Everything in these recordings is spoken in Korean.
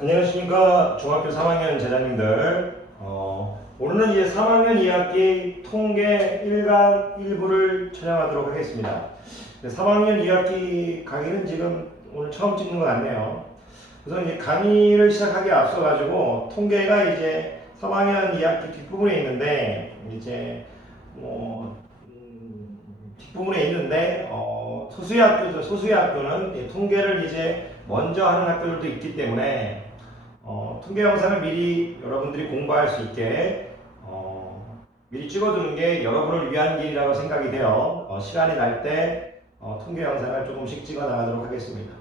안녕하십니까. 중학교 3학년 제자님들. 오늘은 이제 3학년 2학기 통계 1강 1부를 촬영하도록 하겠습니다. 3학년 2학기 강의는 지금 오늘 처음 찍는 것 같네요. 우선 이제 강의를 시작하기에 앞서가지고 통계가 이제 3학년 2학기 뒷부분에 있는데, 이제 뒷부분에 있는데, 소수의 학교죠. 소수의 학교는 통계를 이제 먼저 하는 학교들도 있기 때문에 통계 영상을 미리 여러분들이 공부할 수 있게 미리 찍어두는 게 여러분을 위한 길이라고 생각이 돼요. 시간이 날 때 통계 영상을 조금씩 찍어 나가도록 하겠습니다.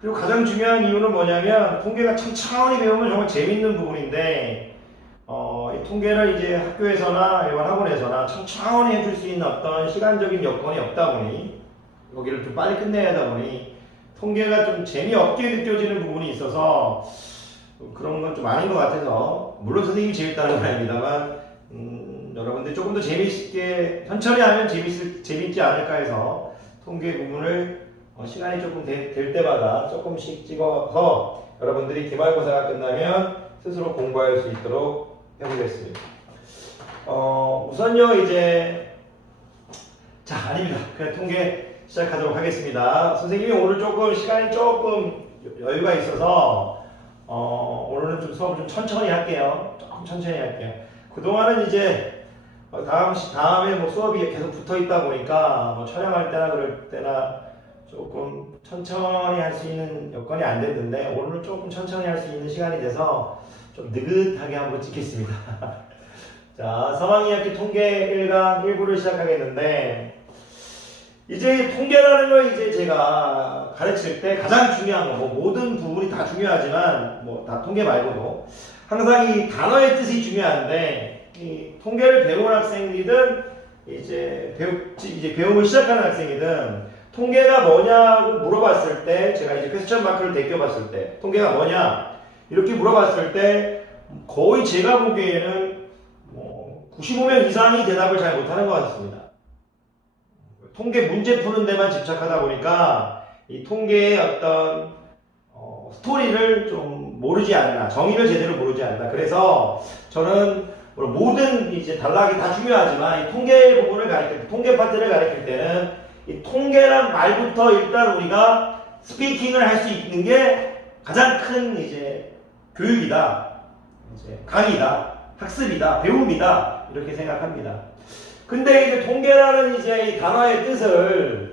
그리고 가장 중요한 이유는 뭐냐면, 통계가 천천히 배우면 정말 재밌는 부분인데, 이 통계를 이제 학교에서나 일반 학원에서나 천천히 해줄 수 있는 어떤 시간적인 여건이 없다 보니, 여기를 좀 빨리 끝내야 하다 보니 통계가 좀 재미없게 느껴지는 부분이 있어서 그런 건 좀 아닌 것 같아서, 물론 선생님이 재밌다는 건 아닙니다만 여러분들이 조금 더 재미있게 천천히 하면 재밌지 않을까 해서 통계 부분을 시간이 조금 될 때마다 조금씩 찍어서 여러분들이 기말고사가 끝나면 스스로 공부할 수 있도록 해보겠습니다. 우선요, 이제 아닙니다. 그냥 통계 시작하도록 하겠습니다. 선생님이 오늘 시간이 조금 여유가 있어서 오늘은 좀 수업을 좀 천천히 할게요. 조금 천천히 할게요. 그동안은 이제 다음에 수업이 계속 붙어 있다 보니까 촬영할 때나 그럴 때나 조금 천천히 할 수 있는 여건이 안 됐는데, 오늘은 조금 천천히 할 수 있는 시간이 돼서 좀 느긋하게 한번 찍겠습니다. 자, 3학년 2학기 통계 1강 1부를 시작하겠는데, 이제 통계라는 걸 이제 제가 가르칠 때 가장 중요한 거, 모든 부분이 다 중요하지만, 다 통계 말고도 항상 이 단어의 뜻이 중요한데, 이 통계를 배우는 학생이든 이제 배움을 시작하는 학생이든 통계가 뭐냐고 물어봤을 때, 제가 이제 퀘스천 마크를 제껴봤을 때 통계가 뭐냐 이렇게 물어봤을 때 거의 제가 보기에는 95명 이상이 대답을 잘 못하는 것 같습니다. 통계 문제 푸는 데만 집착하다 보니까 이 통계의 어떤 스토리를 좀 모르지 않나, 정의를 제대로 모르지 않나. 그래서 저는 모든 이제 단락이 다 중요하지만 이 통계 부분을 가르칠 때, 통계 파트를 가르칠 때는 이 통계란 말부터 일단 우리가 스피킹을 할 수 있는 게 가장 큰 이제 교육이다, 이제 강의다, 학습이다, 배움이다, 이렇게 생각합니다. 근데 이제 통계라는 이제 이 단어의 뜻을요,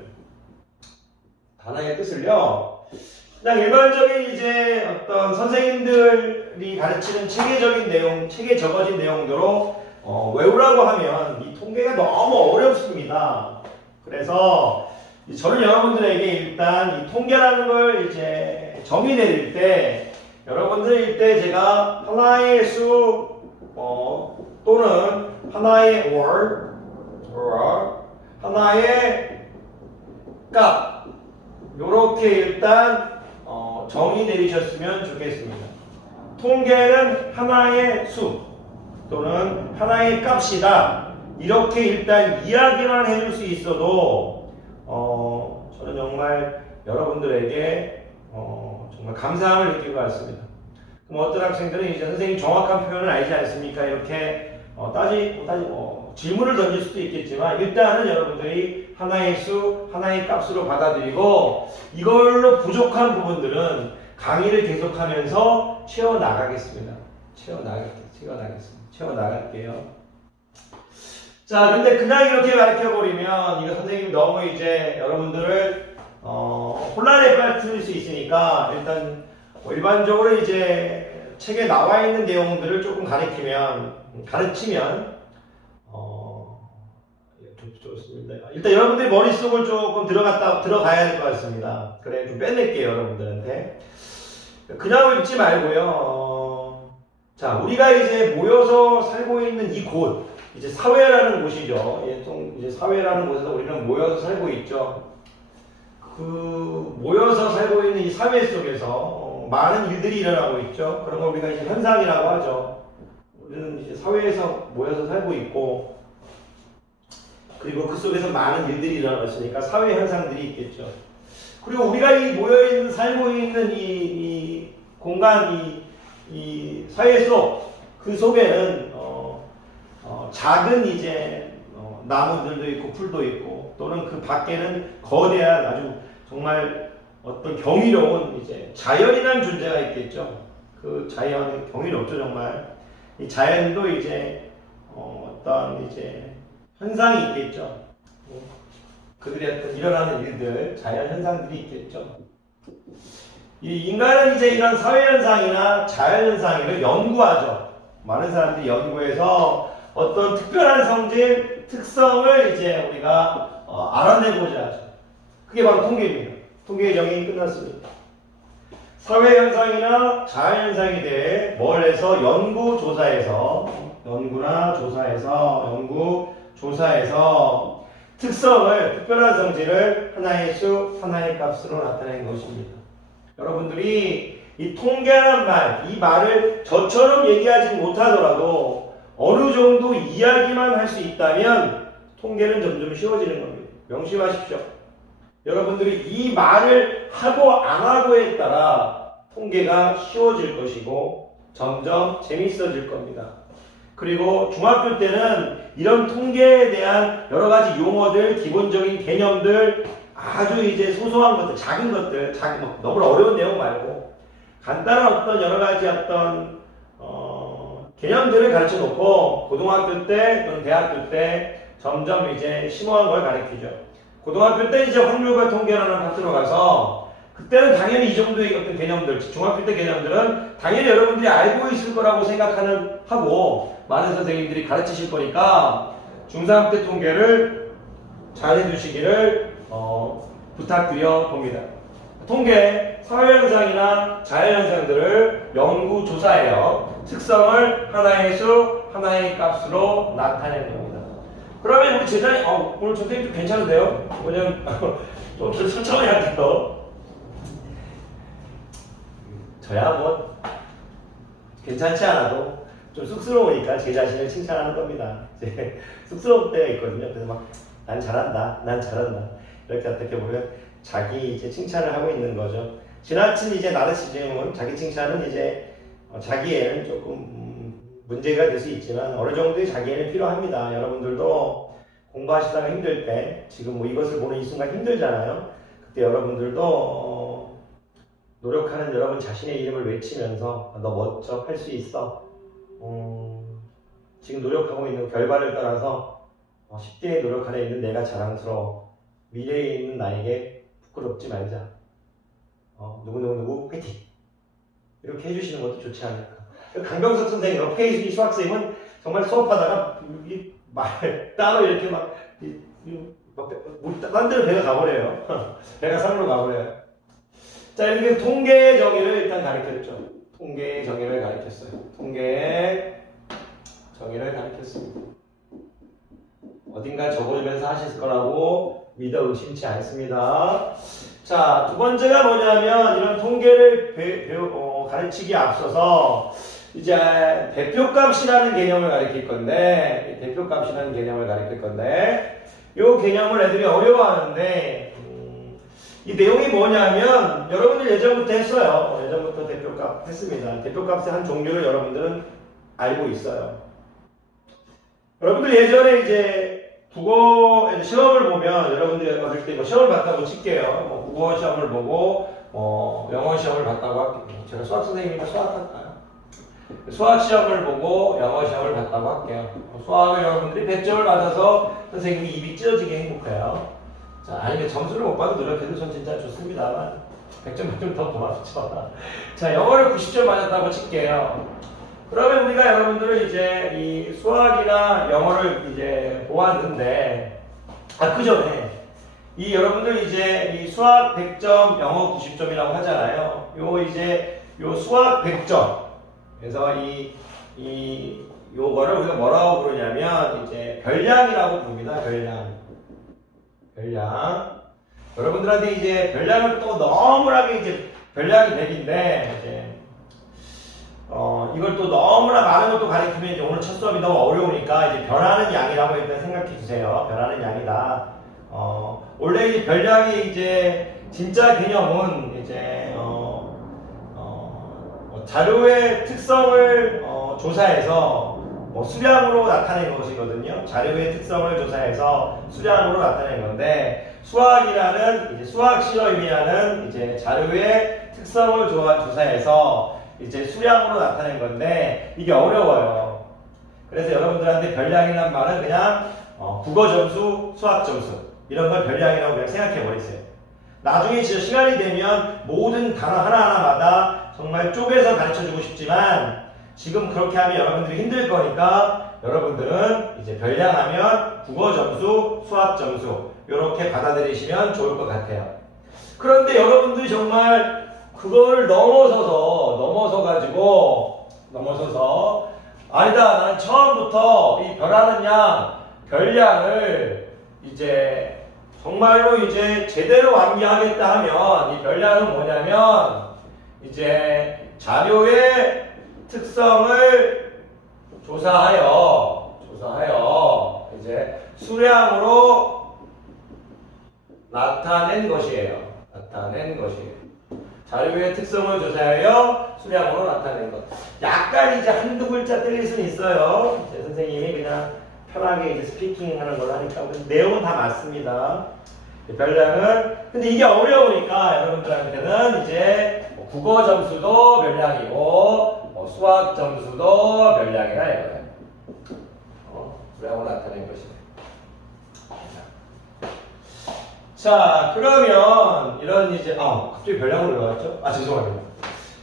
그냥 일반적인 이제 어떤 선생님들이 가르치는 책에 적어진 내용대로 외우라고 하면 이 통계가 너무 어렵습니다. 그래서 저는 여러분들에게 일단 이 통계라는 걸 이제 정의 내릴 때, 여러분들 제가 하나의 수 또는 하나의 word, 하나의 값, 요렇게 일단 정의 내리셨으면 좋겠습니다. 통계는 하나의 수 또는 하나의 값이다, 이렇게 일단 이야기만 해줄 수 있어도 저는 정말 여러분들에게 정말 감사함을 느낄 것 같습니다. 그럼 어떤 학생들은 이제 선생님 정확한 표현을 알지 않습니까? 이렇게 질문을 던질 수도 있겠지만, 일단은 여러분들이 하나의 수, 하나의 값으로 받아들이고, 이걸로 부족한 부분들은 강의를 계속하면서 채워나가겠습니다. 채워나갈게요. 자, 근데 그냥 이렇게 가르쳐버리면 이거 선생님이 너무 이제 여러분들을 혼란에 빠뜨릴 수 있으니까, 일단 일반적으로 이제 책에 나와 있는 내용들을 조금 가르치면 좋습니다. 일단 여러분들이 머릿속을 조금 들어가야 될 것 같습니다. 그래, 좀 빼낼게요, 여러분들한테. 그냥 읽지 말고요. 자, 우리가 이제 모여서 살고 있는 이 곳, 이제 사회라는 곳이죠. 이제 사회라는 곳에서 우리는 모여서 살고 있죠. 그 모여서 살고 있는 이 사회 속에서 많은 일들이 일어나고 있죠. 그런 걸 우리가 이제 현상이라고 하죠. 우리는 이제 사회에서 모여서 살고 있고, 그리고 그 속에서 많은 일들이 일어났으니까 사회 현상들이 있겠죠. 그리고 우리가 살고 있는 이 공간 이 사회 속 그 속에는 작은 이제 나무들도 있고 풀도 있고 또는 그 밖에는 거대한 아주 정말 어떤 경이로운 이제 자연이라는 존재가 있겠죠. 그 자연은 경이롭죠 정말. 이 자연도 이제 어떤 이제 현상이 있겠죠. 그들의 어떤 일어나는 일들, 자연 현상들이 있겠죠. 이 인간은 이제 이런 사회 현상이나 자연 현상을 연구하죠. 많은 사람들이 연구해서 어떤 특별한 성질, 특성을 이제 우리가 알아내고자 하죠. 그게 바로 통계입니다. 통계의 정의는 끝났습니다. 사회 현상이나 자연 현상에 대해 뭘 해서 연구 조사해서 특성을, 특별한 성질을 하나의 수, 하나의 값으로 나타낸 것입니다. 여러분들이 이 통계란 말, 이 말을 저처럼 얘기하지 못하더라도 어느 정도 이야기만 할 수 있다면 통계는 점점 쉬워지는 겁니다. 명심하십시오. 여러분들이 이 말을 하고 안 하고에 따라 통계가 쉬워질 것이고 점점 재밌어질 겁니다. 그리고 중학교 때는 이런 통계에 대한 여러 가지 용어들, 기본적인 개념들, 아주 이제 소소한 것들, 작은 것들, 너무 어려운 내용 말고 간단한 어떤 여러 가지 어떤 개념들을 가르쳐 놓고 고등학교 때 또는 대학교 때 점점 이제 심오한 걸 가르치죠. 고등학교 때 이제 확률과 통계라는 파트로 가서 그때는 당연히 이 정도의 어떤 개념들, 중학교 때 개념들은 당연히 여러분들이 알고 있을 거라고 하고 많은 선생님들이 가르치실 거니까 중3 때 통계를 잘 해주시기를 부탁드려 봅니다. 통계, 사회현상이나 자연현상들을 연구조사해요. 특성을 하나의 수, 하나의 값으로 나타내는 겁니다. 그러면 우리 제자님, 오늘 선생님 좀 괜찮은데요? 뭐냐면 좀 천천히 할게요. 저야 뭐 괜찮지 않아도 좀 쑥스러우니까 제 자신을 칭찬하는 겁니다. 이제 쑥스러울 때가 있거든요. 그래서 막 난 잘한다. 이렇게 어떻게 보면 자기 이제 칭찬을 하고 있는 거죠. 지나친 이제 나르시즘은 자기 칭찬은 이제 자기애는 조금 문제가 될 수 있지만 어느 정도의 자기애는 필요합니다. 여러분들도 공부하시다가 힘들 때 지금 뭐 이것을 보는 이 순간 힘들잖아요. 그때 여러분들도 노력하는 여러분 자신의 이름을 외치면서 너 멋져, 할 수 있어. 지금 노력하고 있는 결과를 따라서 10대에 노력하려 있는 내가 자랑스러워. 미래에 있는 나에게 부끄럽지 말자. 누구 화이팅! 이렇게 해주시는 것도 좋지 않을까. 강병석 선생님, 페이지 수학생님은 정말 수업하다가 말 따로 이렇게 딴 데로 배가 가버려요. 배가 산으로 가버려요. 자, 이렇게 통계의 정의를 일단 가르쳤죠. 통계의 정의를 가르쳤어요. 통계의 정의를 가르쳤습니다. 어딘가 적어주면서 하실 거라고 믿어 의심치 않습니다. 자, 두 번째가 뭐냐면 이런 통계를 가르치기에 앞서서 이제 대표값이라는 개념을 가르칠 건데 이 개념을 애들이 어려워하는데 이 내용이 뭐냐면 여러분들 예전부터 했어요. 예전부터 대표값 했습니다. 대표값의 한 종류를 여러분들은 알고 있어요. 여러분들 예전에 이제 국어 시험을 보면 여러분들이 어릴 때 시험을 봤다고 칠게요. 국어 시험을 보고 영어 시험을 봤다고 할게요. 제가 수학 선생님이니까 수학 할까요? 수학 시험을 보고 영어 시험을 봤다고 할게요. 수학을 여러분들이 100점을 받아서 선생님이 입이 찢어지게 행복해요. 자, 아니 점수를 못 봐도 노력해도 전 진짜 좋습니다만 100점 좀 더 고맙죠. 자, 영어를 90점 맞았다고 칠게요. 그러면 우리가 여러분들은 이제 이 수학이나 영어를 이제 보았는데, 그 전에 이 여러분들 이제 이 수학 100점, 영어 90점이라고 하잖아요. 요 수학 100점. 그래서 요거를 우리가 뭐라고 부르냐면 이제 별량이라고 부릅니다. 별량. 여러분들한테 이제 별량을 또 너무나게 이제 별량이 100인데 이제 이걸 또 너무나 많은 것도 가르치면 이제 오늘 첫 수업이 너무 어려우니까 이제 변하는 양이라고 일단 생각해 주세요. 변하는 양이다. 원래 이 별량이 이제 진짜 개념은 이제 자료의 특성을 조사해서 수량으로 나타낸 것이거든요. 자료의 특성을 조사해서 수량으로 나타낸 건데 수학이라는 이제 수학 실험이라는 이제 자료의 특성을 조사해서 이제 수량으로 나타낸 건데 이게 어려워요. 그래서 여러분들한테 별량이란 말은 그냥 국어 점수, 수학 점수 이런 걸 별량이라고 그냥 생각해 버리세요. 나중에 진짜 시간이 되면 모든 단어 하나하나마다 정말 쪼개서 가르쳐주고 싶지만 지금 그렇게 하면 여러분들이 힘들 거니까 여러분들은 이제 별량하면 국어 점수, 수학 점수 이렇게 받아들이시면 좋을 것 같아요. 그런데 여러분들이 정말 그걸 넘어서서 아니다, 나는 처음부터 이 별하는 양, 별량을 이제 정말로 이제 제대로 완비하겠다 하면 이 별량은 뭐냐면 이제 자료의 특성을 조사하여 이제 수량으로 나타낸 것이에요. 자료의 특성을 조사하여 수량으로 나타낸 것. 약간 이제 한두 글자 틀릴 수는 있어요. 제 선생님이 그냥 편하게 이제 스피킹 하는 걸로 하니까 내용은 다 맞습니다. 별량은 근데 이게 어려우니까 여러분들한테는 이제 국어 점수도 별량이고 수학 점수도 별량이라 이거예요. 수량으로 나타낸 것이네. 자, 그러면 이런 이제 갑자기 별량으로 나왔죠? 죄송합니다.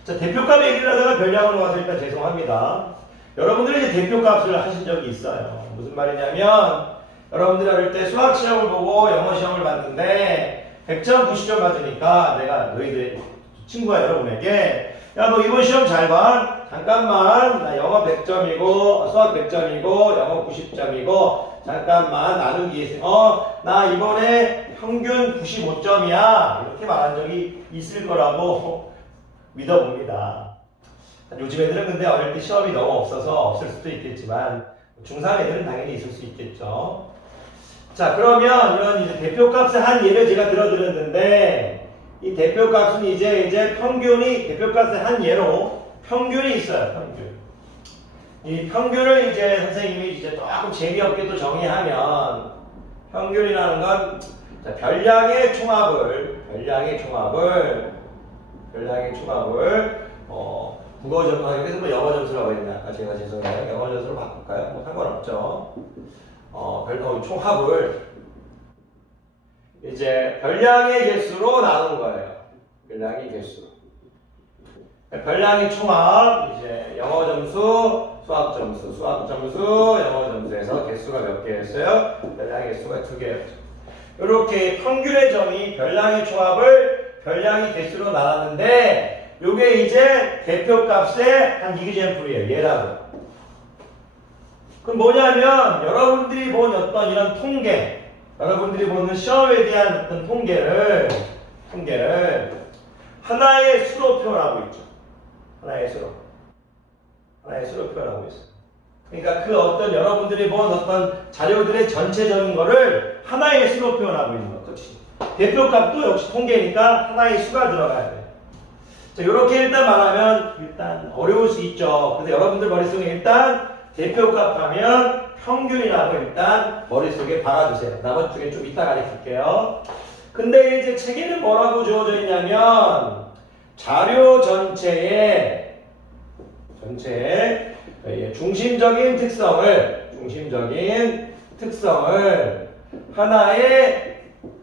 자, 대표값 얘기를 하다가 별량으로 와서 일단 죄송합니다. 여러분들이 이제 대표값을 하신 적이 있어요. 무슨 말이냐면 여러분들이 어릴 때 수학 시험을 보고 영어 시험을 봤는데 100점, 90점 맞으니까 내가 너희들 친구가 여러분에게 야, 너 이번 시험 잘 봐. 잠깐만, 나 영어 100점이고 수학 100점이고 영어 90점이고 잠깐만 나누기 나 이번에 평균 95점이야 이렇게 말한 적이 있을 거라고 믿어봅니다. 요즘 애들은 근데 어릴 때 시험이 너무 없어서 없을 수도 있겠지만 중3 애들은 당연히 있을 수 있겠죠. 자, 그러면 이런 이제 대표값의 한 예를 제가 들어드렸는데 이 대표값은 이제 평균이 대표값의 한 예로 평균이 있어요. 평균. 이 평균을 이제 선생님이 이제 조금 재미없게 또 정의하면 평균이라는 건 별량의 총합을 국어 점수 여기서 뭐 영어 점수라고 했나? 제가 죄송해요. 영어 점수로 바꿀까요? 뭐 상관없죠. 총합을 이제 별량의 개수로 나눈 거예요. 별량의 개수. 별량의 총합 이제 영어 점수, 수학 점수, 영어 점수에서 개수가 몇 개였어요? 별량의 개수가 2개였죠. 이렇게 평균의 점이 별량의 총합을 별량의 개수로 나눴는데 요게 이제 대표값의 한 이그젬플이에요. 얘라고. 그럼 뭐냐면 여러분들이 본 어떤 이런 통계, 여러분들이 보는 시험에 대한 어떤 통계를 하나의 수로 표현하고 있죠. 하나의 수로 표현하고 있어요. 그러니까 그 어떤 여러분들이 본 어떤 자료들의 전체적인 거를 하나의 수로 표현하고 있는 것. 그렇지. 대표값도 역시 통계니까 하나의 수가 들어가야 돼요. 자, 이렇게 일단 말하면 일단 어려울 수 있죠. 근데 여러분들 머릿속에 일단 대표값 하면 평균이라고 일단 머릿속에 박아주세요. 나머지 쪽에 좀 이따 가르칠게요. 근데 이제 책에는 뭐라고 주어져 있냐면 자료 전체의 중심적인 특성을 하나의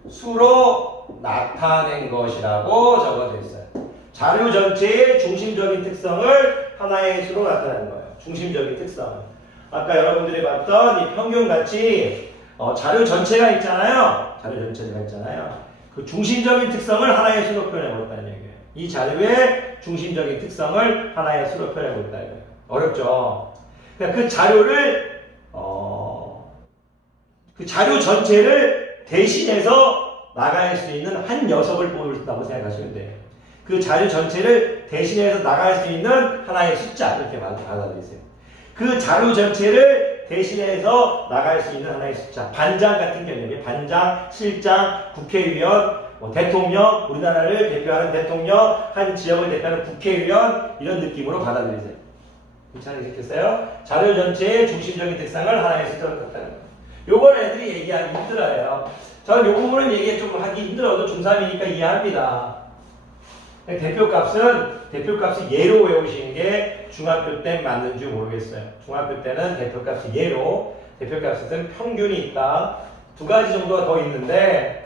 수로 나타낸 것이라고 적어져 있어요. 자료 전체의 중심적인 특성을 하나의 수로 나타내는 거예요. 중심적인 특성. 아까 여러분들이 봤던 이 평균같이 자료 전체가 있잖아요. 그 중심적인 특성을 하나의 수로 표현하고 있다는 얘기예요. 이 자료의 중심적인 특성을 하나의 수로 표현하고 있다는 얘기예요. 어렵죠? 그러니까 그 자료를 그 자료 전체를 대신해서 나갈 수 있는 한 녀석을 보여준다고 생각하시면 돼요. 그 자료 전체를 대신해서 나갈 수 있는 하나의 숫자 이렇게 받아들이세요. 그 자료 전체를 대신해서 나갈 수 있는 하나의 숫자. 반장 같은 개념이에요. 반장, 실장, 국회의원 뭐 대통령, 우리나라를 대표하는 대통령, 한 지역을 대표하는 국회의원 이런 느낌으로 받아들이세요. 괜찮으셨겠어요? 자료 전체의 중심적인 특성을 하나의 숫자로 갖다는 거예요. 요건 애들이 얘기하기 힘들어요. 저는 요 부분은 얘기 좀 하기 힘들어도 중3이니까 이해합니다. 대표값을 예로 외우시는 게 중학교 때 맞는지 모르겠어요. 중학교 때는 대표값이 예로, 대표값은 평균이 있다. 두 가지 정도가 더 있는데,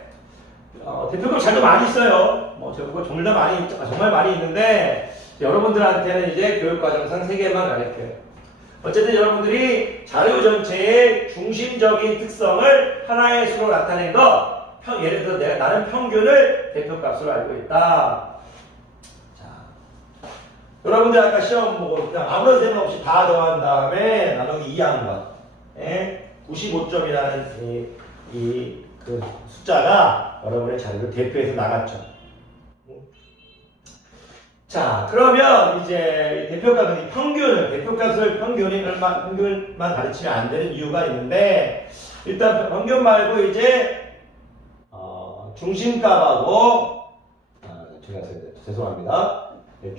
대표값 잘도 많이 써요. 뭐, 저거 정말 많이 있는데, 여러분들한테는 이제 교육과정상 3개만 가르쳐요. 어쨌든 여러분들이 자료 전체의 중심적인 특성을 하나의 수로 나타낸 거, 예를 들어 나는 평균을 대표값으로 알고 있다. 자, 여러분들 아까 시험 보고 그냥 아무런 생각 없이 다 더한 다음에 나누기 2한 것. 95점이라는 그 숫자가 여러분의 자료를 대표해서 나갔죠. 자, 그러면 이제 대표값은 대표값을 평균만 가르치면 안 되는 이유가 있는데, 일단 평균 말고 이제, 중심값하고, 죄송합니다.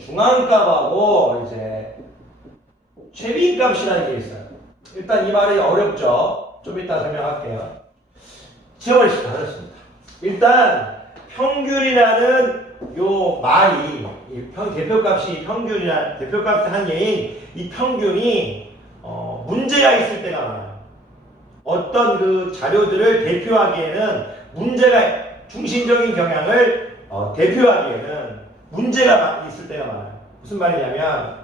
중앙값하고 이제, 최빈값이라는 게 있어요. 일단 이 말이 어렵죠? 좀 이따 설명할게요. 지워버리시면 어렵습니다. 일단, 평균이라는 요 말이 대표값이 대표값 한 예인 이 평균이 문제가 있을 때가 많아요. 어떤 그 자료들을 대표하기에는 중심적인 경향을 대표하기에는 문제가 있을 때가 많아요. 무슨 말이냐면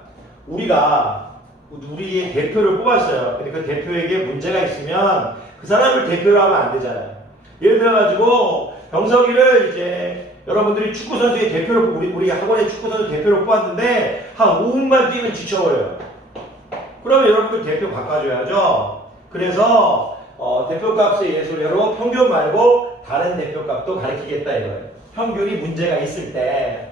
우리의 대표를 뽑았어요. 근데 그 대표에게 문제가 있으면 그 사람을 대표로 하면 안 되잖아요. 예를 들어가지고 병석이를 이제 여러분들이 축구선수의 대표로, 우리 학원의 축구선수 대표로 뽑았는데, 한 5분만 뛰면 지쳐버려요. 그러면 여러분들 대표 바꿔줘야죠. 그래서, 대표값의 예술례로 평균 말고 다른 대표값도 가르치겠다 이거예요. 평균이 문제가 있을 때,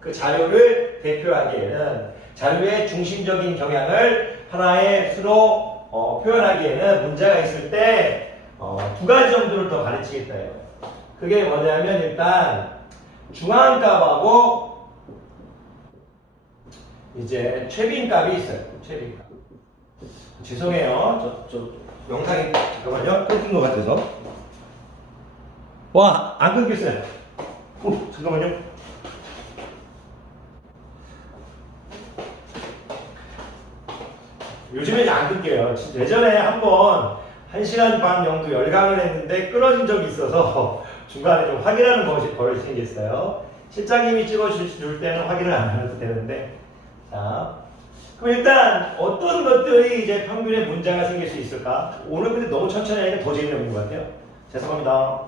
그 자료를 대표하기에는, 자료의 중심적인 경향을 하나의 수로 표현하기에는 문제가 있을 때, 두 가지 정도를 더 가르치겠다 이거예요. 그게 뭐냐면 일단 중앙값하고 이제 최빈값이 있어요. 최빈값. 죄송해요. 저 영상이 잠깐만요. 끊긴 것 같아서. 와, 안 끊겼어요. 잠깐만요. 요즘에 이제 안 끊겨요. 예전에 한번 1시간 반 정도 열강을 했는데 끊어진 적이 있어서 중간에 좀 확인하는 버릇이 생겼어요. 실장님이 찍어줄 때는 확인을 안 해도 되는데. 자, 그럼 일단 어떤 것들이 이제 평균에 문제가 생길 수 있을까? 오늘 근데 너무 천천히 하니까 더 재미없는 것 같아요. 죄송합니다.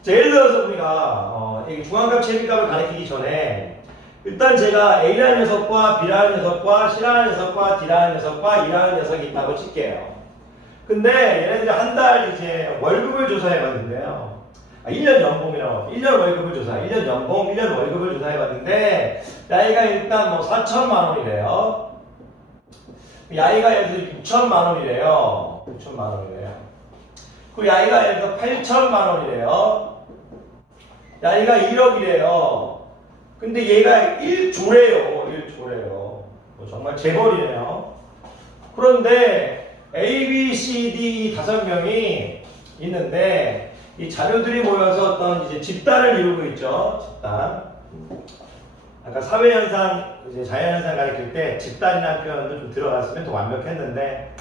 자, 예를 들어서 우리가 중앙값, 최빈값을 가리키기 전에 일단 제가 A라는 녀석과 B라는 녀석과 C라는 녀석과 D라는 녀석과 E라는 녀석이 있다고 칠게요. 근데 얘네들이 한 달 이제 월급을 조사해봤는데요. 1년 연봉이라고 1년 월급을 조사, 1년 연봉, 1년 월급을 조사해봤는데 야이가 일단 뭐 4천만 원이래요. 야이가 예를 들어 6천만 원이래요. 6천만 원이래요. 그리고 야이가 예를 들어 8천만 원이래요. 야이가 1억이래요. 근데 얘가 1조래요. 1조래요. 뭐 정말 재벌이네요. 그런데 A, B, C, D 5명이 있는데 이 자료들이 모여서 어떤 이제 집단을 이루고 있죠. 집단. 아까 사회현상, 이제 자연현상 가르칠 때 집단이라는 표현도 좀 들어갔으면 더 완벽했는데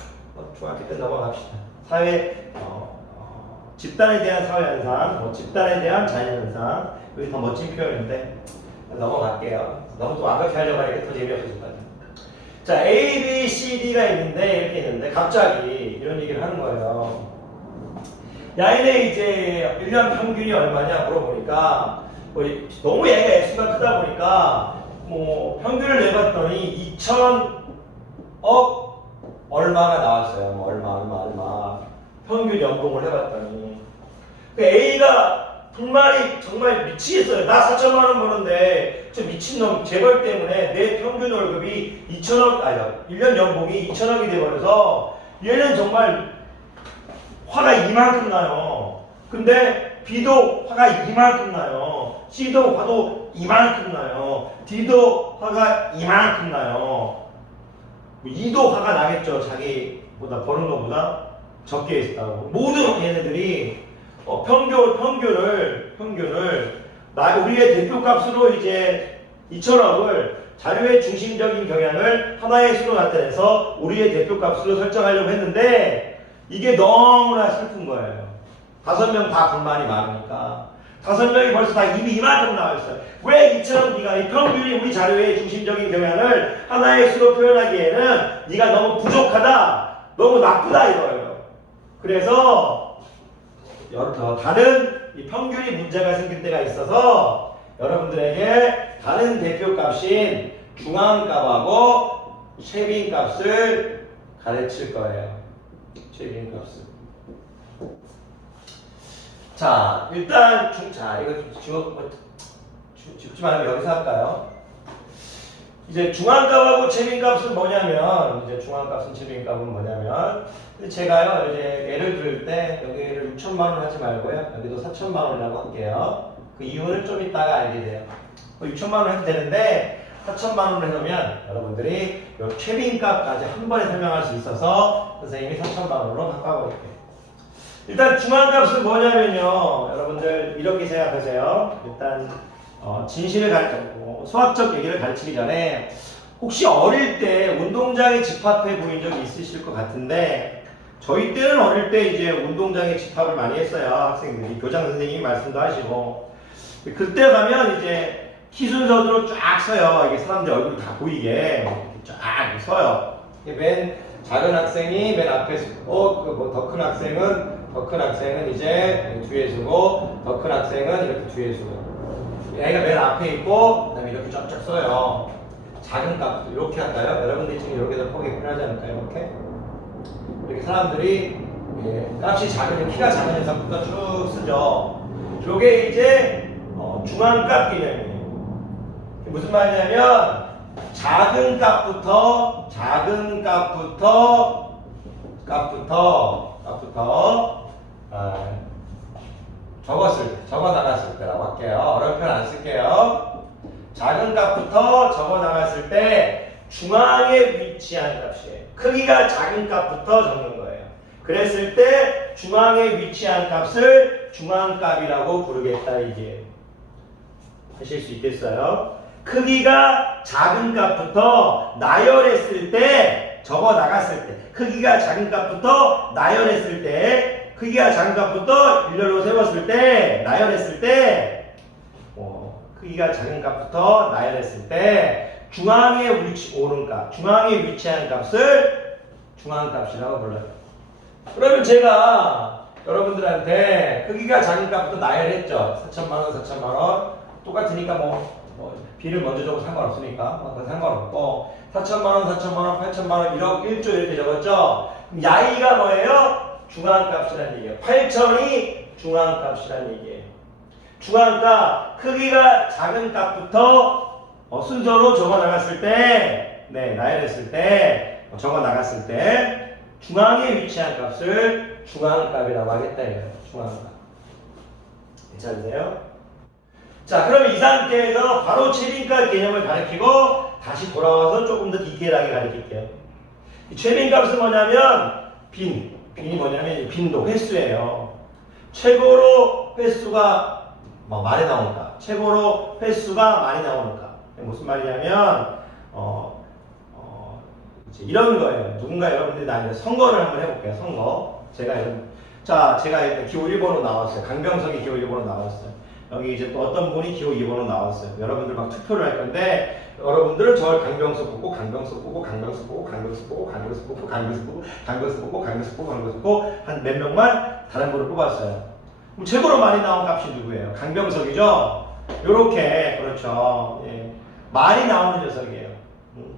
중학교 때 넘어갑시다. 집단에 대한 사회현상, 집단에 대한 자연현상 여기 더 멋진 표현인데 넘어갈게요. 너무 또 완벽히 하려고 하니까 더 재미없어질 것 같아요. 자, A, B, C, D가 있는데 이렇게 있는데 갑자기 이런 얘기를 하는 거예요. 야이네 이제 1년 평균이 얼마냐 물어보니까 너무 얘가 액수가 크다 보니까 뭐 평균을 내봤더니 2천억 얼마가 나왔어요. 뭐 얼마 평균 연봉을 해봤더니 그 A가 정말 미치겠어요. 나 4천만 원 버는데 저 미친놈 재벌 때문에 내 평균 월급이 2천억 1년 연봉이 2천억이 돼버려서 얘는 정말 화가 이만큼 나요. 근데 B도 화가 이만큼 나요. C도 화도 이만큼 나요. D도 화가 이만큼 나요. E도 화가 나겠죠. 자기보다 버는 것보다 적게 있다고. 모든 얘네들이 평균을 우리의 대표값으로 이제 이 철학을 자료의 중심적인 경향을 하나의 수로 나타내서 우리의 대표값으로 설정하려고 했는데 이게 너무나 슬픈 거예요. 5명 다 불만이 많으니까 5명이 벌써 다 입이 이만큼 나와 있어요. 왜 이처럼 네가 이 평균이 우리 자료의 중심적인 경향을 하나의 수로 표현하기에는 네가 너무 부족하다, 너무 나쁘다 이거예요. 그래서 다른 이 평균이 문제가 생길 때가 있어서 여러분들에게 다른 대표값인 중앙값하고 최빈값을 가르칠 거예요. 최빈값을. 자, 일단 이거 짚지 말고 여기서 할까요? 이제 중앙값하고 최빈값은 뭐냐면, 제가요, 이제 예를 들 때, 여기를 6천만 원 하지 말고요, 여기도 4천만 원이라고 할게요. 그 이유는 좀 이따가 알게 돼요. 6천만 원 해도 되는데, 4천만 원을 해놓으면 여러분들이 이 최빈값까지 한 번에 설명할 수 있어서 선생님이 4천만 원으로 바꿔버릴게요. 일단 중앙값은 뭐냐면요, 여러분들 이렇게 생각하세요. 일단 진실을 가르치고 수학적 얘기를 가르치기 전에 혹시 어릴 때 운동장에 집합해 보인 적이 있으실 것 같은데 저희 때는 어릴 때 이제 운동장에 집합을 많이 했어요. 학생들이 교장 선생님이 말씀도 하시고 그때 가면 이제 키 순서대로 쫙 서요. 이게 사람들 얼굴이 다 보이게 쫙 서요. 맨 작은 학생이 맨 앞에 서고 더 큰 학생은 이제 뒤에 서고 더 큰 학생은 이렇게 뒤에 서고 애가 맨 앞에 있고 그다음에 이렇게 쫙쫙 써요. 작은 값도 이렇게 할까요? 여러분들이 지금 이렇게 더 보기 편하지 않을까요? 이렇게 사람들이 값이 작은 키가 작은 녀석부터 쭉 쓰죠. 요게 이제 중앙값 개념이에요. 무슨 말이냐면 작은 값부터 적어 나갔을 때라고 할게요. 어려운 편 안 쓸게요. 작은 값부터 적어 나갔을 때 중앙에 위치한 값이에요. 크기가 작은 값부터 적는 거예요. 그랬을 때 중앙에 위치한 값을 중앙값이라고 부르겠다 이게. 하실 수 있겠어요? 크기가 작은 값부터 나열했을 때 적어 나갔을 때 크기가 작은 값부터 나열했을 때 크기가 작은 값부터 일렬로 세웠을 때 나열했을 때 크기가 작은 값부터 나열했을 때 중앙에 중앙에 위치한 값을 중앙값이라고 불러요. 그러면 제가 여러분들한테 크기가 작은 값부터 나열했죠. 4천만원 똑같으니까 B를 먼저 적어도 상관없으니까 상관없고 4천만원, 8천만원 1억 1조 이렇게 적었죠. 그럼 야이가 뭐예요? 중앙값이라는 얘기예요. 8천이 중앙값이라는 얘기예요. 중앙값 크기가 작은 값부터 순서로 적어 나갔을 때 나열했을 때 적어 나갔을 때 중앙에 위치한 값을 중앙값이라고 하겠다 이거예요. 중앙값. 괜찮으세요? 자, 그럼 이 상태에서 바로 최빈값 개념을 가리키고 다시 돌아와서 조금 더 디테일하게 가르칠게요. 이 최빈값은 뭐냐면 빈이 뭐냐면 빈도, 횟수예요. 최고로 횟수가 많이 나오니까 최고로 횟수가 많이 나오니까 무슨 말이냐면 이제 이런 거예요. 누군가 여러분들이 나한테 선거를 한번 해볼게요. 선거. 제가 일단 기호 1번으로 나왔어요. 강병석이 기호 1번으로 나왔어요. 여기 이제 또 어떤 분이 기호 2번으로 나왔어요. 여러분들 막 투표를 할 건데 여러분들은 저 강병석 보고 한 몇 명만 다른 분을 뽑았어요. 그럼 최고로 많이 나온 값이 누구예요? 강병석이죠? 요렇게 그렇죠. 예. 많이 나오는 녀석이에요.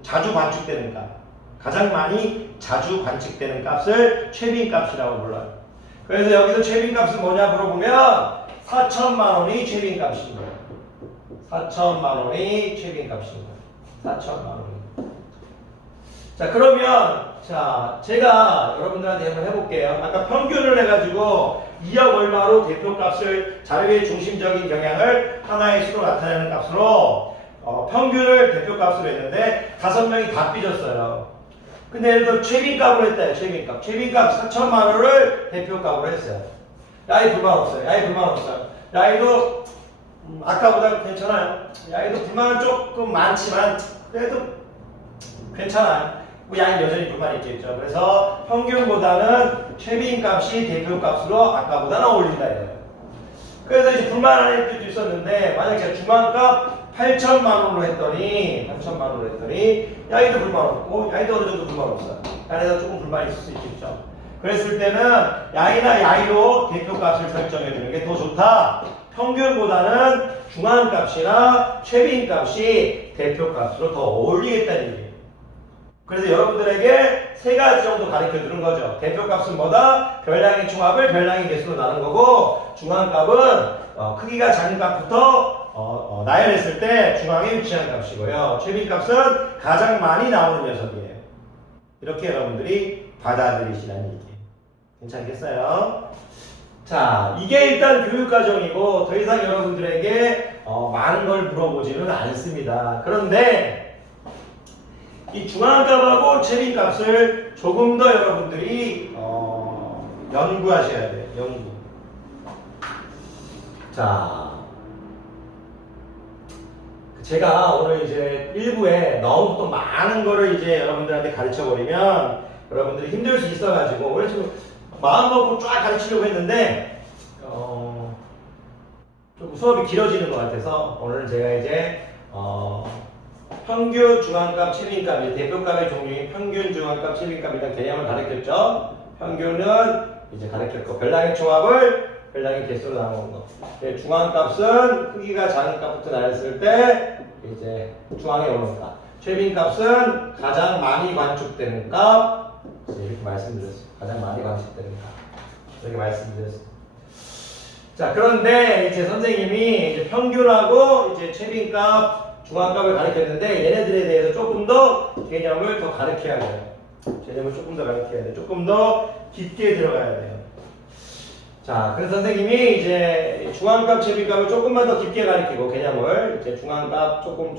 자주 관측되는 값. 가장 많이 자주 관측되는 값을 최빈값이라고 불러요. 그래서 여기서 최빈값은 뭐냐 물어보면 4천만 원이 최빈값인 거예요. 4천만 원이 최빈값인 거예요. 4천만 원이. 자, 그러면 자, 제가 여러분들한테 한번 해볼게요. 아까 평균을 해가지고 2억 얼마로 대표값을 자료의 중심적인 경향을 하나의 수로 나타내는 값으로 평균을 대표값으로 했는데 5명이 다 삐졌어요. 근데 예를 들어 최빈값으로 했다. 최빈값. 최빈값 4천만 원을 대표값으로 했어요. 야이 불만 없어요. 야이 불만 없어요. 야이도 아까보다 괜찮아요. 야이도 불만은 조금 많지만 그래도 괜찮아요. 뭐 야이 여전히 불만이 있겠죠. 그래서 평균보다는 최빈값이 대표값으로 아까보다는 어울린다 이거예요. 그래서 이제 불만할 때도 있었는데 만약 제가 중앙값 8천만 원으로 했더니 야이도 불만 없고 야이도 어느 정도 불만 없어요. 야이도 조금 불만이 있을 수 있겠죠. 그랬을 때는 야이나 야이로 대표값을 설정해 주는 게 더 좋다. 평균보다는 중앙값이나 최빈값이 대표값으로 더 어울리겠다는 얘기예요. 그래서 여러분들에게 세 가지 정도 가르쳐 주는 거죠. 대표값은 뭐다? 별량의 총합을 별량의 개수로 나눈 거고, 중앙값은 크기가 작은 값부터 나열했을 때 중앙에 위치한 값이고요. 최빈값은 가장 많이 나오는 녀석이에요. 이렇게 여러분들이 받아들이시라는 얘기예요. 괜찮겠어요? 자, 이게 일단 교육과정이고 더 이상 여러분들에게 많은 걸 물어보지는 않습니다. 그런데 이 중앙값하고 최빈값을 조금 더 여러분들이 연구하셔야 돼요. 연구. 자, 제가 오늘 이제 1부에 너무 또 많은 거를 이제 여러분들한테 가르쳐 버리면 여러분들이 힘들 수 있어가지고 오늘 지금 마음 먹고 쫙 가르치려고 했는데 좀 수업이 길어지는 것 같아서 오늘은 제가 이제 평균 중앙값 최빈값, 대표값의 종류인 평균 중앙값 최빈값이라는 개념을 가르쳤죠. 평균은 이제 가르쳤고 별량의 총합을 별량의 개수로 나누는 거. 중앙값은 크기가 작은 값부터 나눴을 때 이제 중앙에 오는 값. 최빈값은 가장 많이 관측되는 값. 이렇게 말씀드렸어요. 가장 많이 관측되는 값. 이렇게 말씀드렸어요. 자, 그런데 이제 선생님이 이제 평균하고 이제 최빈값 중앙값을 가르쳤는데 얘네들에 대해서 조금 더 개념을 더 가르쳐야 돼요. 개념을 조금 더 가르쳐야 돼요. 조금 더 깊게 들어가야 돼요. 자, 그래서 선생님이 이제 중앙값, 최빈값을 조금만 더 깊게 가르치고 개념을 이제 중앙값하고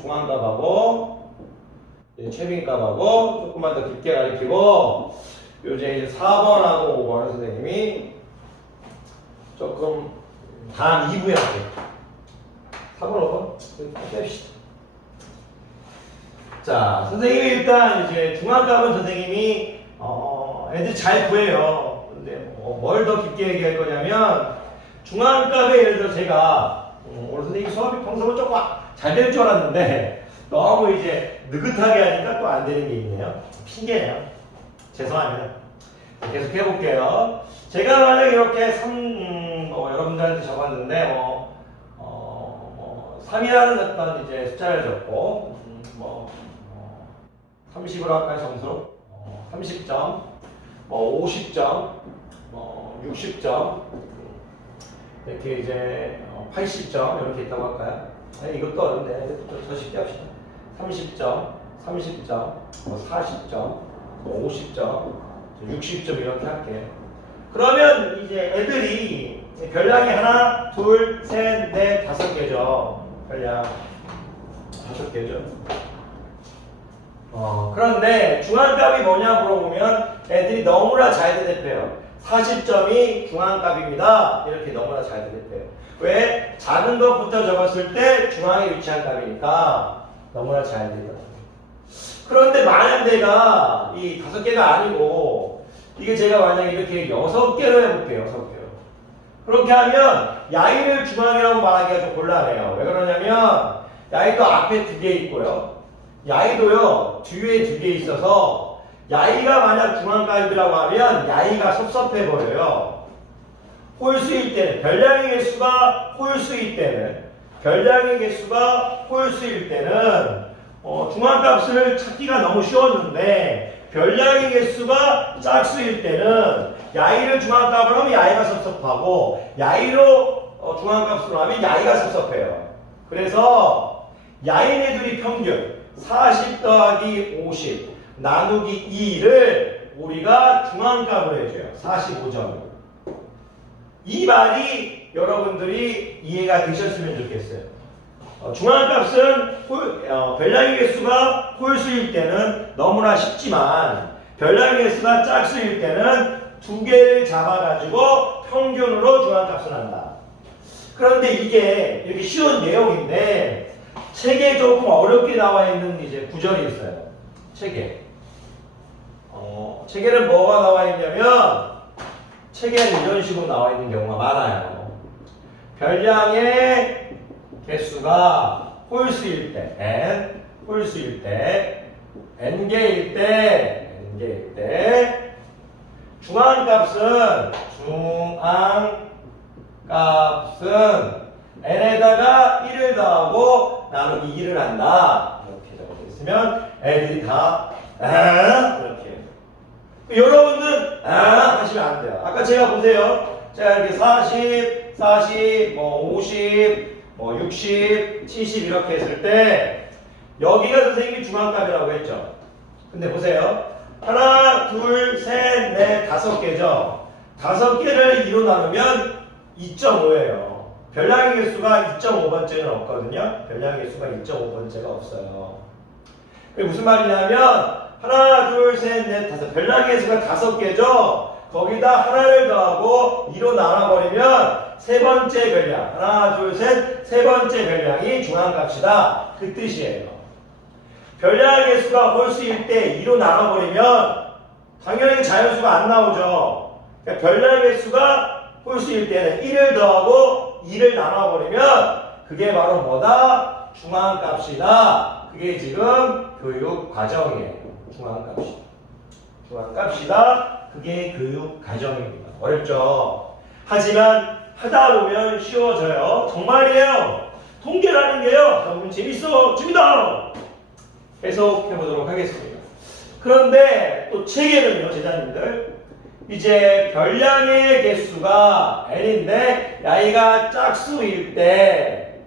최빈값하고 조금만 더 깊게 가르치고 이제 4번하고 5번은 선생님이 조금 다음 2부에 할게요. 4번, 5번 뺍시다. 자, 선생님이 일단 이제 중앙값은 선생님이 애들 잘 구해요. 근데 뭘 더 깊게 얘기할 거냐면 중앙값에 예를 들어 제가 오늘 선생님 수업이 평소보다 조금 잘 될 줄 알았는데 너무 이제 느긋하게 하니까 또 안 되는 게 있네요. 핑계네요. 죄송합니다. 계속 해볼게요. 제가 만약 이렇게 여러분들한테 적었는데 3이라는 어떤 이제 숫자를 적고 30으로 할까요? 점수로 30점, 50점, 60점 이렇게 이제 80점 이렇게 있다고 할까요? 이것도 어렵네. 이것도 더 쉽게 합시다. 30점, 30점, 40점, 50점, 60점 이렇게 할게요. 그러면 이제 애들이 별량이 하나, 둘, 셋, 넷, 5개죠. 별량 5개죠. 그런데 중앙값이 뭐냐 물어보면 애들이 너무나 잘 대답해요. 40점이 중앙값입니다. 이렇게 너무나 잘 대답해요. 왜? 작은 것부터 적었을 때 중앙에 위치한 값이니까 너무나 잘 대답해요. 그런데 만약 내가 이 5개가 아니고 이게 제가 만약에 이렇게 6개로 해볼게요. 6개로. 그렇게 하면 야이를 중앙이라고 말하기가 좀 곤란해요. 왜 그러냐면 야이도 앞에 2개 있고요. 야이도요 뒤에 2개 있어서 야이가 만약 중앙값이라고 하면 야이가 섭섭해 보여요. 홀수일 때는 별량의 개수가 홀수일 때는 중앙값을 찾기가 너무 쉬웠는데 별량의 개수가 짝수일 때는 야이를 중앙값으로 하면 야이가 섭섭하고 야이로 중앙값으로 하면 야이가 섭섭해요. 그래서 야이네들이 평균 40 더하기 50 나누기 2를 우리가 중앙값으로 해줘요. 45점. 이 말이 여러분들이 이해가 되셨으면 좋겠어요. 중앙값은 별량의 개수가 홀수일 때는 너무나 쉽지만 별량의 개수가 짝수일 때는 두 개를 잡아가지고 평균으로 중앙값을 한다. 그런데 이게 이렇게 쉬운 내용인데 책에 조금 어렵게 나와 있는 이제 구절이 있어요. 책에. 책에는 뭐가 나와 있냐면 책에는 이런 식으로 나와 있는 경우가 많아요. 별량의 개수가 홀수일 때, n, 홀수일 때, n개일 때, 중앙값은 n에다가 1을 더하고 나누기 2를 한다. 이렇게 적어져 있으면 애들이 다 이렇게. 여러분들 하시면 안 돼요. 아까 제가 보세요. 제가 이렇게 40, 50, 60, 70 이렇게 했을 때 여기가 선생님이 중앙값이라고 했죠. 근데 보세요. 하나, 둘, 셋, 넷, 5개죠. 5개를 2로 나누면 2.5예요. 별량의 개수가 2.5번째는 없거든요. 별량의 개수가 2.5번째가 없어요. 그게 무슨 말이냐면 하나, 둘, 셋, 넷, 5. 별량의 개수가 5개죠. 거기다 하나를 더하고 2로 나눠버리면 세 번째 별량. 하나, 둘, 셋. 세 번째 별량이 중앙값이다. 그 뜻이에요. 별량의 개수가 홀수일 때 2로 나눠버리면 당연히 자연수가 안 나오죠. 그러니까 별량의 개수가 홀수일 때는 1을 더하고 2를 나눠버리면 그게 바로 뭐다? 중앙값이다. 그게 지금 교육 과정이에요. 중앙값이다. 그게 교육 과정입니다. 어렵죠? 하지만 하다 보면 쉬워져요. 정말이에요. 통계라는 게요. 하다 보면 재밌어집니다. 계속 해보도록 하겠습니다. 그런데 또 책에는요, 제자님들, 이제 별량의 개수가 n인데 야이가 짝수일 때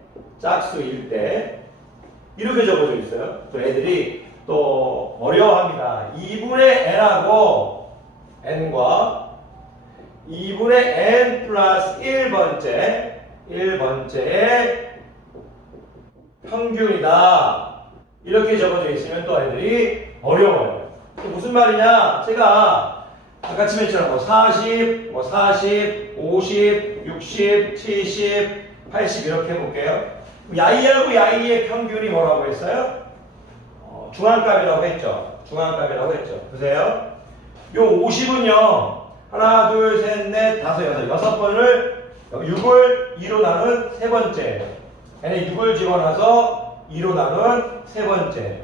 이렇게 적어져 있어요. 또 애들이 또 어려워합니다. 2분의 n하고 n과 2분의 n 플러스 1번째의 평균이다. 이렇게 적어져 있으면 또 애들이 어려워요. 무슨 말이냐? 제가 아까 치면처럼 40, 50, 60, 70, 80 이렇게 해볼게요. 야이하고 야이의 평균이 뭐라고 했어요? 중앙값이라고 했죠. 보세요. 요 50은요. 하나, 둘, 셋, 넷, 다섯, 여섯 번을 6을 2로 나눈 세 번째. 얘네 6을 집어넣어서 2로 나눈 세 번째.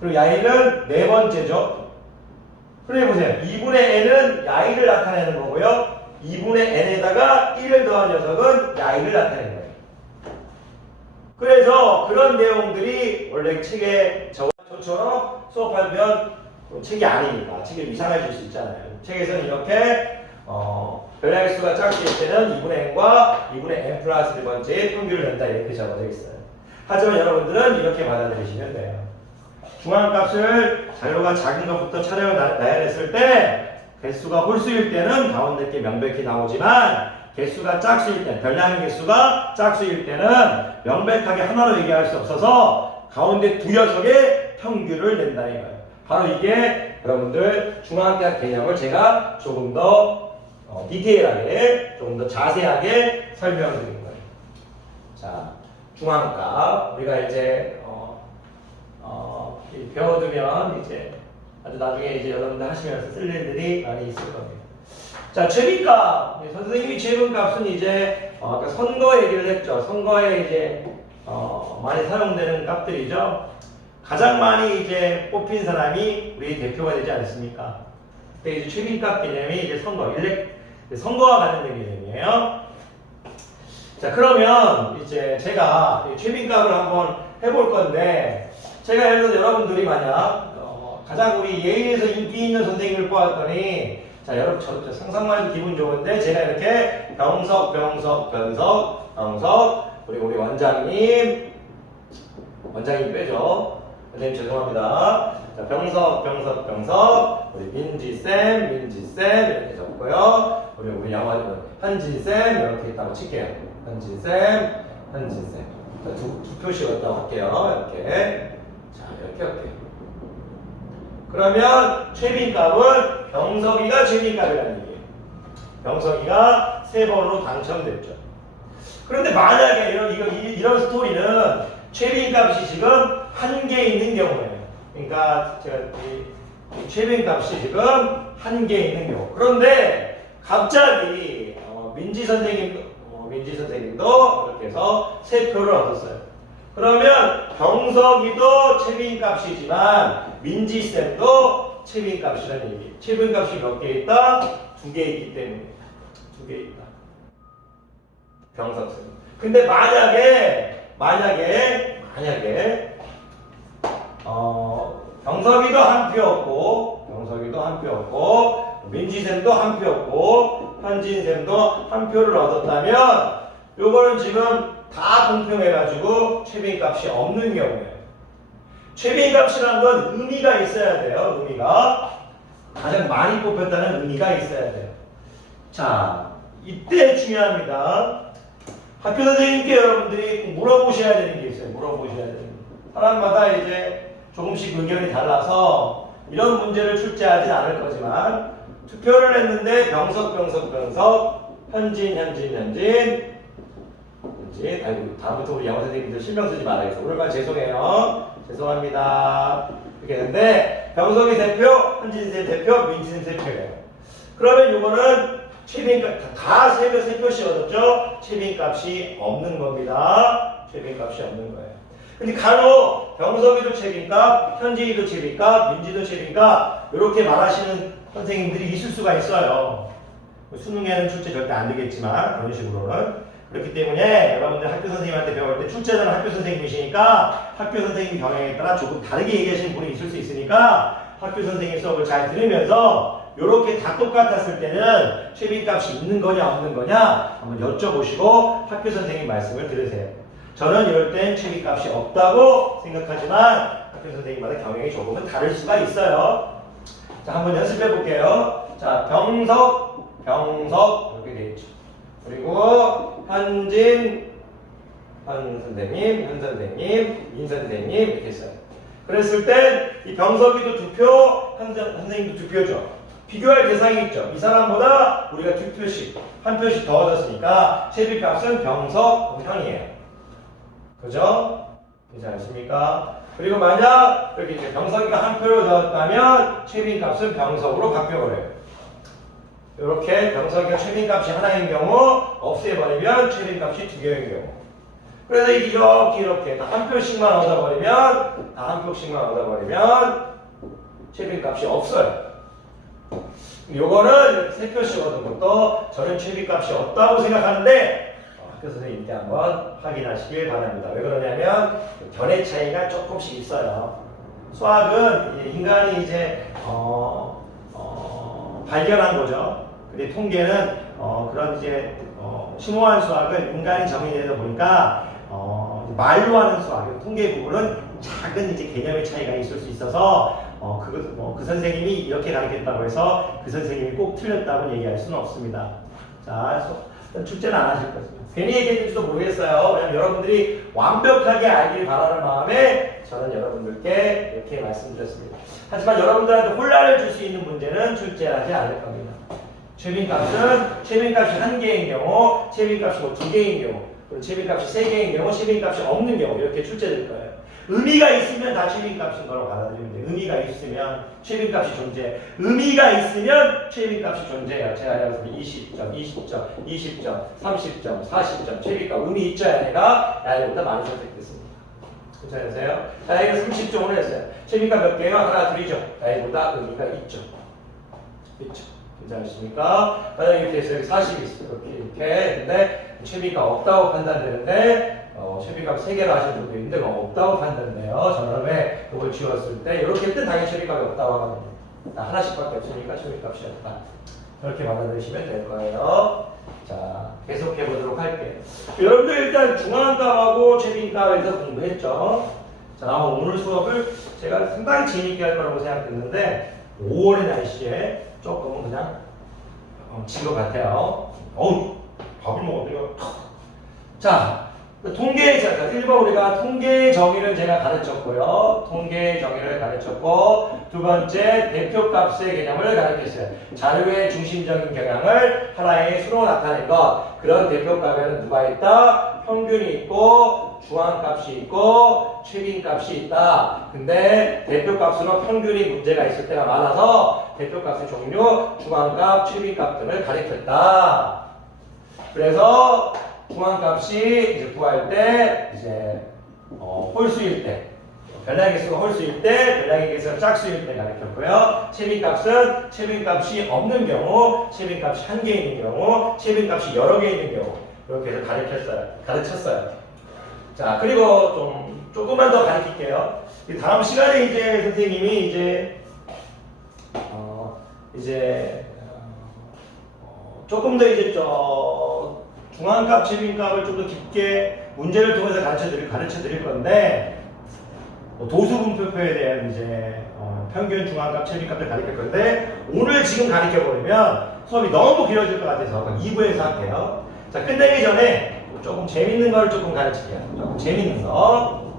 그리고 야이는 네 번째죠. 그래 보세요. 2분의 n은 야이를 나타내는 거고요. 2분의 n에다가 1을 더한 녀석은 야이를 나타내는 거예요. 그래서 그런 내용들이 원래 책에 저처럼 수업하면 책이 아니니까 책이 이상해질 수 있잖아요. 책에서는 이렇게 별량의 수가 짝수일 때는 2분의 n과 2분의 n 플러스 1번째의 평균을 낸다 이렇게 적어져 있어요. 하지만 여러분들은 이렇게 받아들이시면 돼요. 중앙값을 자료가 작은 것부터 차례로 나열했을 때 개수가 홀수일 때는 가운데 게 명백히 나오지만 개수가 짝수일 때, 별량의 개수가 짝수일 때는 명백하게 하나로 얘기할 수 없어서 가운데 두 녀석의 평균을 낸다는 거예요. 바로 이게 여러분들 중앙값 개념을 제가 조금 더 디테일하게, 조금 더 자세하게 설명드린 거예요. 자, 중앙값 우리가 이제 배워두면 이제 아주 나중에 이제 여러분들 하시면서 쓸 일들이 많이 있을 겁니다. 자, 최빈값. 선생님이 최빈값은 이제 아까 선거 얘기를 했죠. 선거에 이제 많이 사용되는 값들이죠. 가장 많이 이제 뽑힌 사람이 우리 대표가 되지 않습니까? 그때 이제 최빈값 개념이 이제 선거와 관련된 개념이에요. 자, 그러면 이제 제가 최빈값을 한번 해볼 건데, 제가 예를 들어서 여러분들이 만약 가장 우리 예의에서 인기 있는 선생님을 뽑았더니, 자, 여러분 저 상상만 해도 기분 좋은데 제가 이렇게 병석, 그리고 우리 원장님 빼죠. 선생님 죄송합니다. 자, 병석. 우리 민지쌤 이렇게 적고요. 우리 양화는 현진쌤 이렇게 있다고 칠게요. 현진쌤. 자, 두 표시 왔다고 할게요. 이렇게. 자, 이렇게 할게요. 그러면 최빈값은 병석이가 최빈값이라는 얘기예요. 병석이가 3번으로 당첨됐죠. 그런데 만약에 이런 스토리는 최빈값이 지금 한 개 있는 경우예요. 그러니까 제가 이 최빈값이 지금 한 개 있는 경우. 그런데 갑자기 민지 선생님도 이렇게 해서 3표를 얻었어요. 그러면 병석이도 최빈값이지만 민지쌤도 최빈값이라는 얘기. 최빈값이 몇 개 있다? 2개 있기 때문에 2개 있다. 병석쌤. 근데 만약에 병석이도 한 표였고 민지쌤도 한 표였고 현진쌤도 한 표를 얻었다면 요거는 지금 다 공평해가지고 최빈값이 없는 경우예요. 최빈값이란 건 의미가 있어야 돼요. 의미가 가장 많이 뽑혔다는 의미가 있어야 돼요. 자, 이때 중요합니다. 학교 선생님께 여러분들이 물어보셔야 되는 게 있어요. 사람마다 이제 조금씩 의견이 달라서 이런 문제를 출제하진 않을 거지만 투표를 했는데 병석 현진 아이고 다음부터 우리 영어 선생님들 실명 쓰지 말아야겠어. 오늘만 죄송합니다. 이렇게 했는데 병석이 대표, 현진쌤 대표, 민지쌤 대표예요. 그러면 이거는 최빈값 다 3표씩 얻었죠? 최빈값이 없는 겁니다. 최빈값이 없는 거예요. 근데 간혹 병석이도 최빈값, 현진이도 최빈값, 민지도 최빈값 이렇게 말하시는 선생님들이 있을 수가 있어요. 수능에는 출제 절대 안 되겠지만 그런 식으로는. 그렇기 때문에 여러분들 학교 선생님한테 배울 때 출제자는 학교 선생님이시니까 학교 선생님 경향에 따라 조금 다르게 얘기하시는 분이 있을 수 있으니까 학교 선생님 수업을 잘 들으면서 이렇게 다 똑같았을 때는 최빈값이 있는 거냐 없는 거냐 한번 여쭤보시고 학교 선생님 말씀을 들으세요. 저는 이럴 땐 최빈값이 없다고 생각하지만 학교 선생님마다 경향이 조금은 다를 수가 있어요. 자, 한번 연습해 볼게요. 자, 병석 이렇게 돼 있죠. 그리고 현진, 현 선생님, 민 선생님 이렇게 있어요. 그랬을 땐 이 병석이도 2표, 선생님도 2표죠. 비교할 대상이 있죠. 이 사람보다 우리가 2표씩, 1표씩 더 얻었으니까 최빈값은 병석, 현이에요. 그죠? 괜찮으십니까? 그리고 만약 이렇게 이제 병석이가 1표를 넣었다면 최빈값은 병석으로 바뀌어버려요. 이렇게 병석이가 최빈값이 하나인 경우 없애버리면 최빈값이 2개인 경우. 그래서 이렇게 다 1표씩만 얻어버리면 최빈값이 없어요. 요거는 3표씩 얻은 것도 저는 최빈값이 없다고 생각하는데 학교 선생님께 한번 확인하시길 바랍니다. 왜 그러냐면 견해 차이가 조금씩 있어요. 수학은 인간이 이제 발견한 거죠. 근데 통계는 그런 이제 심오한 수학은 인간이 정의되다 보니까 말로 하는 수학, 통계 부분은 작은 이제 개념의 차이가 있을 수 있어서 그 선생님이 이렇게 가르쳤다고 해서 그 선생님이 꼭 틀렸다고 얘기할 수는 없습니다. 자, 출제는 안 하실 거죠. 괜히 얘기했는지도 모르겠어요. 왜냐면 여러분들이 완벽하게 알길 바라는 마음에 저는 여러분들께 이렇게 말씀드렸습니다. 하지만 여러분들한테 혼란을 줄 수 있는 문제는 출제하지 않을 겁니다. 최빈값이 1개인 경우, 최빈값이 2개인 경우, 그리고 최빈값이 3개인 경우, 최빈값이 없는 경우 이렇게 출제될 거예요. 의미가 있으면 다 최빈값인 거라고 받아들이면 돼요. 의미가 있으면 최빈값이 존재해요. 의미가 있으면 최빈값이 존재해요. 제가 여기서 20점, 30점, 40점 최빈값 의미 있죠야 아니라 나이보다 많이 선택됐습니다. 괜찮으세요? 자, 이거 30점으로 했어요. 최빈값 몇 개요? 하나, 둘이죠. 나이보다 의미가 있죠. 괜찮으십니까? 만약에 이렇게 해서 여기 40이 있어요. 이렇게 했는데 최빈값 없다고 판단되는데 최빈값 3개로 하신 분도 있는데 없다고 판단돼요. 저는 왜 이걸 지웠을 때 이렇게 했을 때 당연히 최빈값이 없다고 하거든요. 하나씩밖에 없으니까 최빈값이 없다. 그렇게 받아들이시면 될 거예요. 자, 계속해 보도록 할게요. 여러분들 일단 중앙값하고 최빈값에서 공부했죠. 자, 오늘 수업을 제가 상당히 재미있게 할 거라고 생각했는데 5월의 날씨에 조금 그냥 진 것 같아요. 어우, 밥을 먹었더니 자, 통계, 1번 우리가 통계 정의를 제가 가르쳤고요. 통계 정의를 가르쳤고, 두 번째, 대표값의 개념을 가르쳤어요. 자료의 중심적인 경향을 하나의 수로 나타낸 것. 그런 대표값에는 누가 있다? 평균이 있고, 중앙값이 있고, 최빈값이 있다. 근데 대표값으로 평균이 문제가 있을 때가 많아서 대표값의 종류, 중앙값, 최빈값 등을 가리켰다. 그래서 중앙값이 이제 구할 때 이제 홀수일 때, 변량의 개수가 홀수일 때, 변량의 개수가 짝수일 때 가르쳤고요. 최빈값은 최빈값이 없는 경우, 최빈값이 한 개 있는 경우, 최빈값이 여러 개 있는 경우 이렇게 해서 가르쳤어요. 자, 그리고 조금만 더 가르칠게요. 다음 시간에 이제 선생님이 이제 조금 더 이제 중앙값, 최빈값을 좀 더 깊게 문제를 통해서 가르쳐 드릴 건데, 도수분표표에 대한 이제 평균, 중앙값, 최빈값을 가르칠 건데, 오늘 지금 가르쳐 버리면 수업이 너무 길어질 것 같아서 2부에서 할게요. 자, 끝내기 전에 조금 재밌는 걸 조금 가르칠게요. 조금 재밌는 거.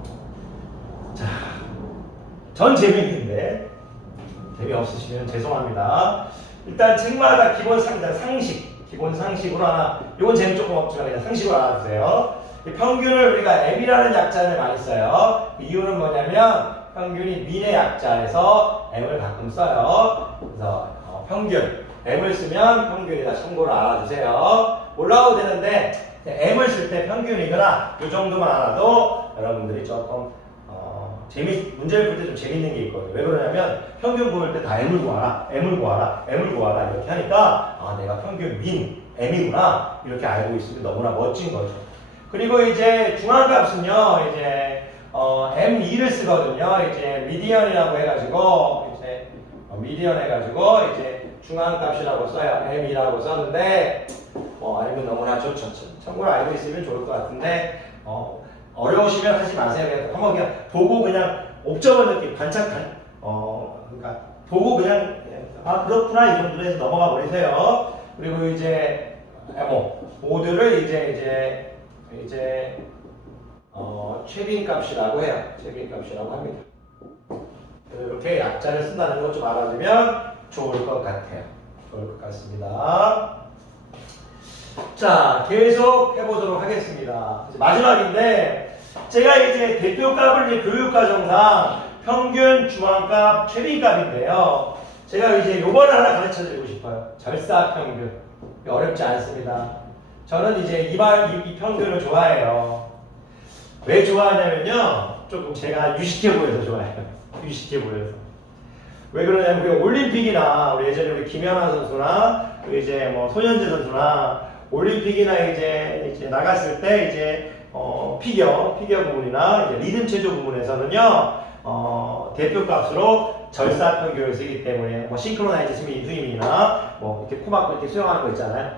자, 전 재밌는데 재미없으시면 죄송합니다. 일단 책마다 기본 기본 상식으로 하나, 이건 재미 조금 없지만 그냥 상식으로 알아두세요. 이 평균을 우리가 M이라는 약자를 많이 써요. 그 이유는 뭐냐면 평균이 민의 약자에서 M을 가끔 써요. 그래서 평균, M을 쓰면 평균이다 참고로 알아두세요. 올라와도 되는데 M을 쓸 때 평균이거나 이 정도만 알아도 여러분들이 조금 문제를 풀 때 좀 재밌는 게 있거든요. 왜 그러냐면 평균 구할 때 다 M을 구하라, M을 구하라, M을 구하라 이렇게 하니까 내가 평균 민, M이구나 이렇게 알고 있으면 너무나 멋진 거죠. 그리고 이제 중앙값은요, 이제 M2를 쓰거든요. 이제 미디언이라고 해가지고 이제 중앙값이라고 써요. M2라고 썼는데 알면 너무나 좋죠. 참고로 알고 있으면 좋을 것 같은데 어려우시면 하지 마세요. 한번 그냥 보고 그냥 옵저버 느낌, 그러니까 보고 그냥 그렇구나 이 정도로 해서 넘어가 버리세요. 그리고 이제 모드를 이제 최빈값이라고 해요. 최빈값이라고 합니다. 이렇게 약자를 쓴다는 것 좀 알아두면 좋을 것 같아요. 좋을 것 같습니다. 자, 계속 해보도록 하겠습니다. 이제 마지막인데, 제가 이제 대표값을 이제 교육과정상 평균, 중앙값, 최빈값인데요. 제가 이제 요거를 하나 가르쳐 드리고 싶어요. 절사평균. 어렵지 않습니다. 저는 이제 이 평균을 좋아해요. 왜 좋아하냐면요. 조금 제가 유식해 보여서 좋아해요. 유식해 보여서. 왜 그러냐면 우리 올림픽이나 우리 예전에 우리 김연아 선수나 우리 이제 뭐 손현재 선수나 올림픽이나 이제 나갔을 때 이제 피겨 부분이나 이제 리듬 체조 부분에서는요 대표값으로 절사평균을 쓰기 때문에 뭐 싱크로나이즈 스위밍이나 뭐 이렇게 코막 이렇게 수영하는 거 있잖아요.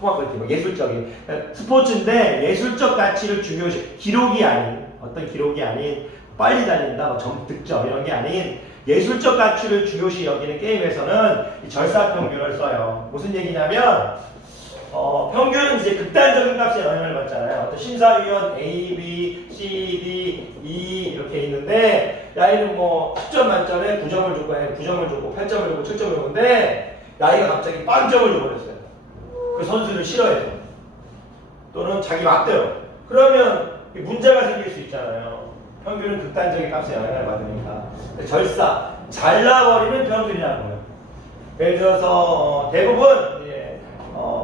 코막 이렇게 뭐 예술적인 스포츠인데 예술적 가치를 중요시 기록이 아닌 어떤 기록이 아닌 빨리 달린다, 뭐 득점 이런 게 아닌 예술적 가치를 중요시 여기는 게임에서는 이 절사평균을 써요. 무슨 얘기냐면 평균은 이제 극단적인 값에 영향을 받잖아요. 어떤 심사위원 A, B, C, D, E 이렇게 있는데 나이는 뭐 10점 만점에 9점을 줬고 9점을 줬고 8점을 줬고 7점을 줬는데 나이가 갑자기 빵점을 줘버렸어요. 그 선수를 싫어해서 또는 자기 맘대로 그러면 문제가 생길 수 있잖아요. 평균은 극단적인 값에 영향을 받으니까. 절사, 잘라버리면 평균이라는 거예요. 예를 들어서 대부분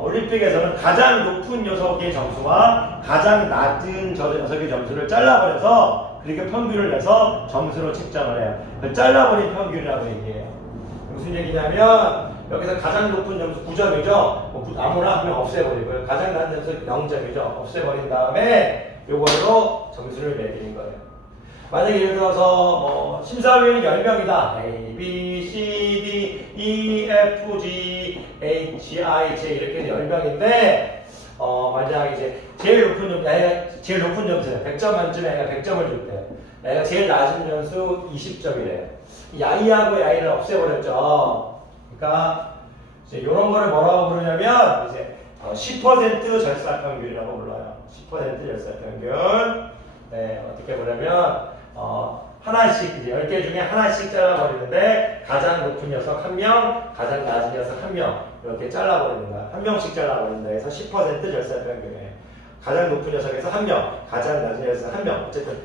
올림픽에서는 가장 높은 녀석의 점수와 가장 낮은 저 녀석의 점수를 잘라버려서 그렇게 평균을 내서 점수로 책정을 해요. 잘라버린 평균이라고 얘기해요. 무슨 얘기냐면 여기서 가장 높은 점수 9점이죠. 아무나 하면 없애버리고요. 가장 낮은 점수 0점이죠. 없애버린 다음에 요걸로 점수를 매기는 거예요. 만약에 예를 들어서 심사위원이 10명이다. A, B, C, D, E, F, G, H, I, J 이렇게 10명인데 만약 이제 제일 높은 점수야. 100점 만점에 얘가 100점을 줄 때. 얘가 제일 낮은 점수 20점이래. 야이하고 야이를 없애버렸죠. 그러니까 이제 이런 거를 뭐라고 부르냐면 이제 10% 절삭평균이라고 불러요. 10% 절삭평균. 네, 어떻게 보냐면 하나씩 이제 10개 중에 하나씩 잘라버리는데 가장 높은 녀석 1명, 가장 낮은 녀석 1명 이렇게 잘라버리는 거야. 한 명씩 잘라버린다. 그래서 10% 절삭평균이에요. 가장 높은 녀석에서 1명, 가장 낮은 녀석에서 1명. 어쨌든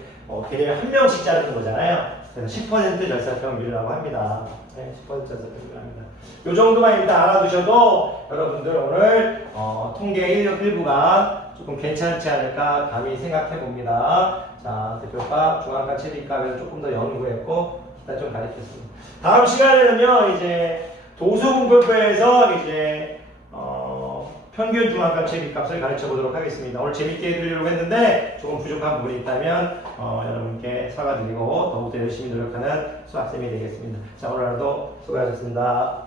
걔네가 1명씩 자르는 거잖아요. 그래서 10% 절삭평균이라고 합니다. 네, 10% 절삭평균 합니다. 이 정도만 일단 알아두셔도 여러분들 오늘 통계 1부가 조금 괜찮지 않을까 감히 생각해 봅니다. 자, 대표과, 중앙과, 체리과를 조금 더 연구했고 일단 좀 가르쳤습니다. 다음 시간에는요, 이제 도수분포표에서 이제 평균 중앙값, 체리값을 가르쳐 보도록 하겠습니다. 오늘 재밌게 해드리려고 했는데 조금 부족한 부분이 있다면 여러분께 사과드리고 더욱더 열심히 노력하는 수학생이 되겠습니다. 자, 오늘 하루도 수고하셨습니다.